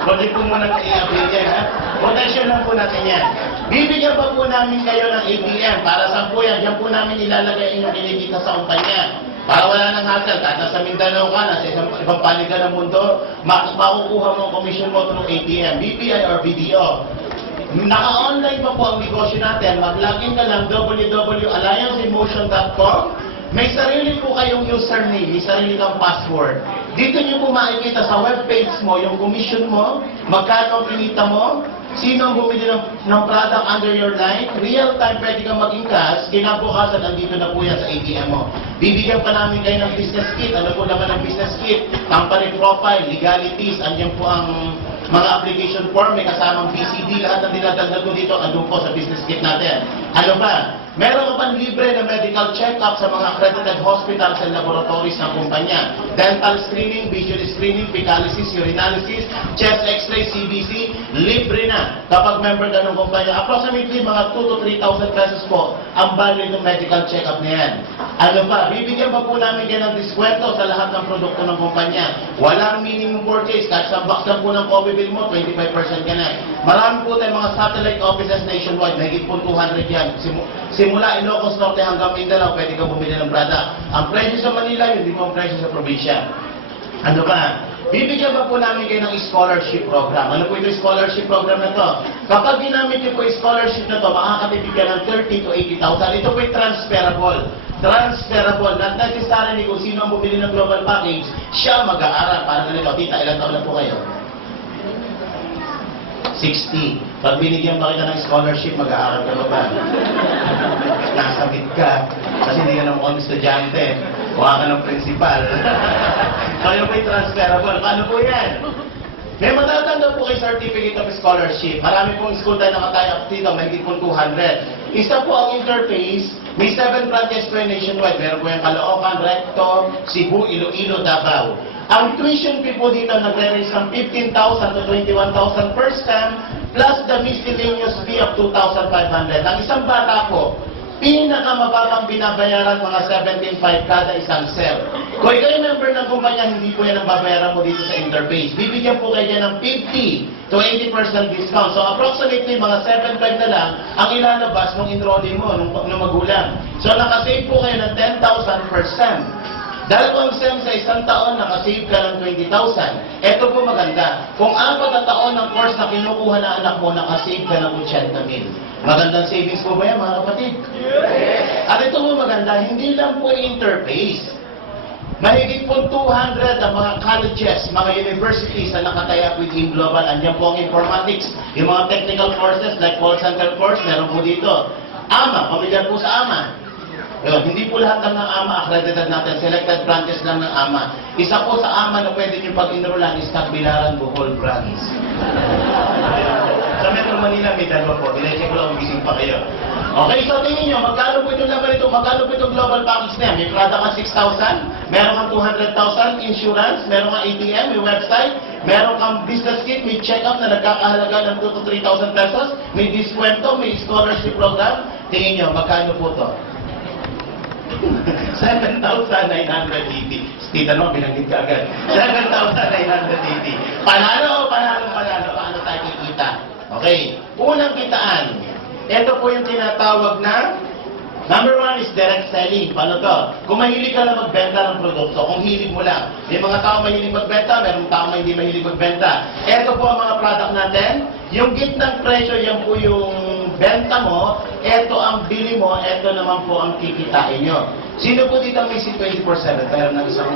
Huwag niyo po muna i-update yan, ha? Protection lang po natin yan. Bibigyan pa po namin kayo ng ATM. Para saan po yan? Diyan po namin ilalagay inyong kinikita sa kumpanya. Para wala nang hassle. Kahit nasa Mindanao ka, nasa ibang panig ka ng mundo, makukuha mo ang commission mo through ATM, BPI or BDO. Naka-online pa po ang negosyo natin. Mag-login ka lang www.allianceemotion.com. May sarili po kayong username, may sarili kang password. Dito nyo po makikita sa webpage mo yung commission mo, magkano ang kinita mo, sino ang bumili ng product under your line, real time pwede kang maging cash, kinabukasan nandito na po yan sa ATM mo. Bibigyan pa namin kayo ng business kit. Ano po naman ang business kit? Company profile, legalities, andyan po ang mga application form, may kasamang BCD, lahat ng dinadagdag ko dito, andun po sa business kit natin. Ano pa? Meron ka pang libre na medical check-up sa mga accredited hospitals and laboratories ng kumpanya. Dental screening, visual screening, fecalysis, urinalysis, chest x-ray, CBC, libre na kapag member ka ng kumpanya. Approximately mga 2,000 to 3,000 pesos po ang value ng medical check-up na yan. Ano pa? Bibigyan pa po namin kayo ng diskwento sa lahat ng produkto ng kumpanya. Walang minimum purchase. Kahit sa box lang po ng coffee bill mo, 25% ka na. Marami po tayong mga satellite offices nationwide. Mahigit po 200 yan. Simula Ilocos Norte hanggang Mindanao, pwede ka bumili ng product. Ang presyo sa Manila, hindi mo ang presyo sa probinsya. Ano pa? Bibigyan pa po namin kayo ng scholarship program. Ano po ito scholarship program na to? Kapag ginamit niyo po yung scholarship na to, makakatipid ka ng 30 to 80,000. Ito po yung transferable. Transferable. Not necessarily kung sino ang bumili ng global package, siya mag-aaral. Parang ganito, tita, ilang taon na po kayo? 60. Pag binigyan pa kita ng scholarship, mag-aaral ka ba? Nasabit ka. Kasi hindi ka na mukhang estudyante. Kuha ka ng principal. Kaya po yung transferable. Paano po yan? May matatanggap po kayo certificate of scholarship. Marami pong school tayo nakataya dito, mahigit po 200. Isa po ang interface, may 7 branches po nationwide. Meron po yung Caloocan, Recto, Cebu, Iloilo, Davao. Ang tuition fee po dito nagre-range ng 15,000 to 21,000 per sem plus the miscellaneous fee of 2,500. Ang isang bata po, pinakamababang binabayaran mga 17,500 kada isang sem. Kung ikaw yung member ng kumpanya, hindi po yan ang babayaran mo dito sa interface. Bibigyan po kayo dyan ng 50 to 80% discount. So approximately mga 7,500 na lang ang ilalabas ng enrollee mo, nung magulang. So nakasave po kayo ng 10,000 per sem. Dahil kung SEM sa isang taon, nakasave ka ng 20,000. Ito po maganda. Kung 4 na taon ng course na kinukuha na anak mo, nakasave ka ng 80,000. Magandang savings po ba yan, mga kapatid? Yes! At ito po maganda, hindi lang po interface. Mahigit po 200 ang mga colleges, mga universities na nakataya with Team Global. Andiyan po ang informatics, yung mga technical courses like call center course, meron po dito. AMA, pamilyar po sa AMA. Yun, hindi po lahat ng AMA accredited natin, selected branches lang ng AMA. Isa po sa AMA na pwede nyo pag-enrollan is Tagbilaran, Bohol Branch. Sa Metro Manila, may dalawa po. Dinecheck ko lang, gising pa kayo. Okay, so tingin nyo, magkano po itong laban ito? Magkano po itong global package na yan? May product ka 6,000, meron kang 200,000 insurance, meron kang ATM, may website, meron kang business kit, may check-up na nagkakahalaga ng 2,000 to 3,000 pesos, may diskwento, may scholarship program. Tingin nyo, magkano po ito? 7,980. Tita no, binanggit ka agad. 7,980. Panalo. Paano tayo kikita? Okay. Unang kitaan. Ito po yung tinatawag na number 1 is direct selling. Paano to? Kung mahilig ka na magbenta ng produkto, kung hilig mo lang. May mga tao mahilig magbenta, mayroong tao hindi mahilig magbenta. Ito po ang mga product natin. Yung gitnang presyo, yan po yung benta mo, ito ang bili mo, ito naman po ang kikitain nyo. Sino po dito may si 24/7? Pero ng isang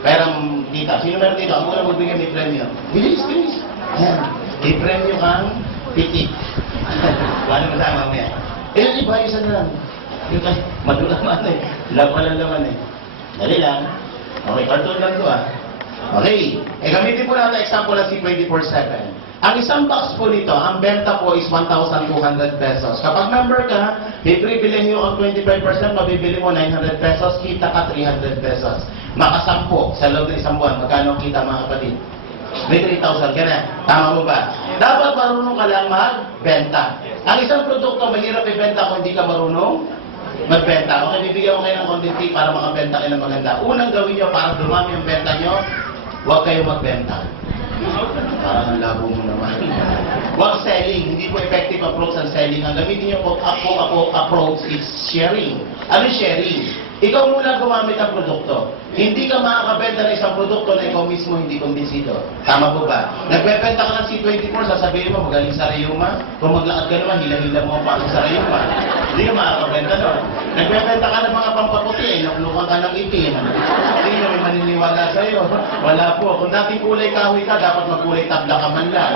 perang tita. Sino meron dito? Ang muna magbigay may premyo. Bilis. Ayan. May premyo kang pitik. Wala mo sa mamaya. Iba, isa na lang. Madulaman eh. Walang laman eh. Dali lang. Okay, cartoon lang to ah. Okay. Gamitin po natin example na si 24/7. Ang isang box po nito, ang benta po is 1,200 pesos. Kapag member ka, bibili nyo ang 25%, mabibili mo 900 pesos, kita ka 300 pesos. Makasampo sa loob ng isang buwan, magkano kita mga kapatid? May 3,000 ka na. Tama mo ba? Dapat marunong ka lang magbenta. Ang isang produkto, mahirap ibenta kung hindi ka marunong magbenta. Okay, bibigyan ko kayo ng content tip para makabenta kayo ng maganda. Unang gawin nyo para dumami ang benta nyo, huwag kayo magbenta. Parang ang labo mo naman. Huwag selling. Hindi po effective approach ang selling. Ang gamitin niyo po approach is sharing. Ano yung sharing? Ikaw muna gumamit ang produkto. Hindi ka makakabenta ng isang produkto na ikaw mismo hindi kumbinsido. Tama po ba? Nagbebenta ka ng C24, sasabihin mo, magaling sa rayuma. Kung maglakad ka naman, hila-hila mo ang pangit sa rayuma. Hindi ka makakabenta nun. Nagbebenta ka ng mga pampaputi, nakulukan ka ng itim. Hindi na may maniniwala sa'yo. Wala po. Kung dating kulay kahoy ka, dapat magkulay tabla ka man lang.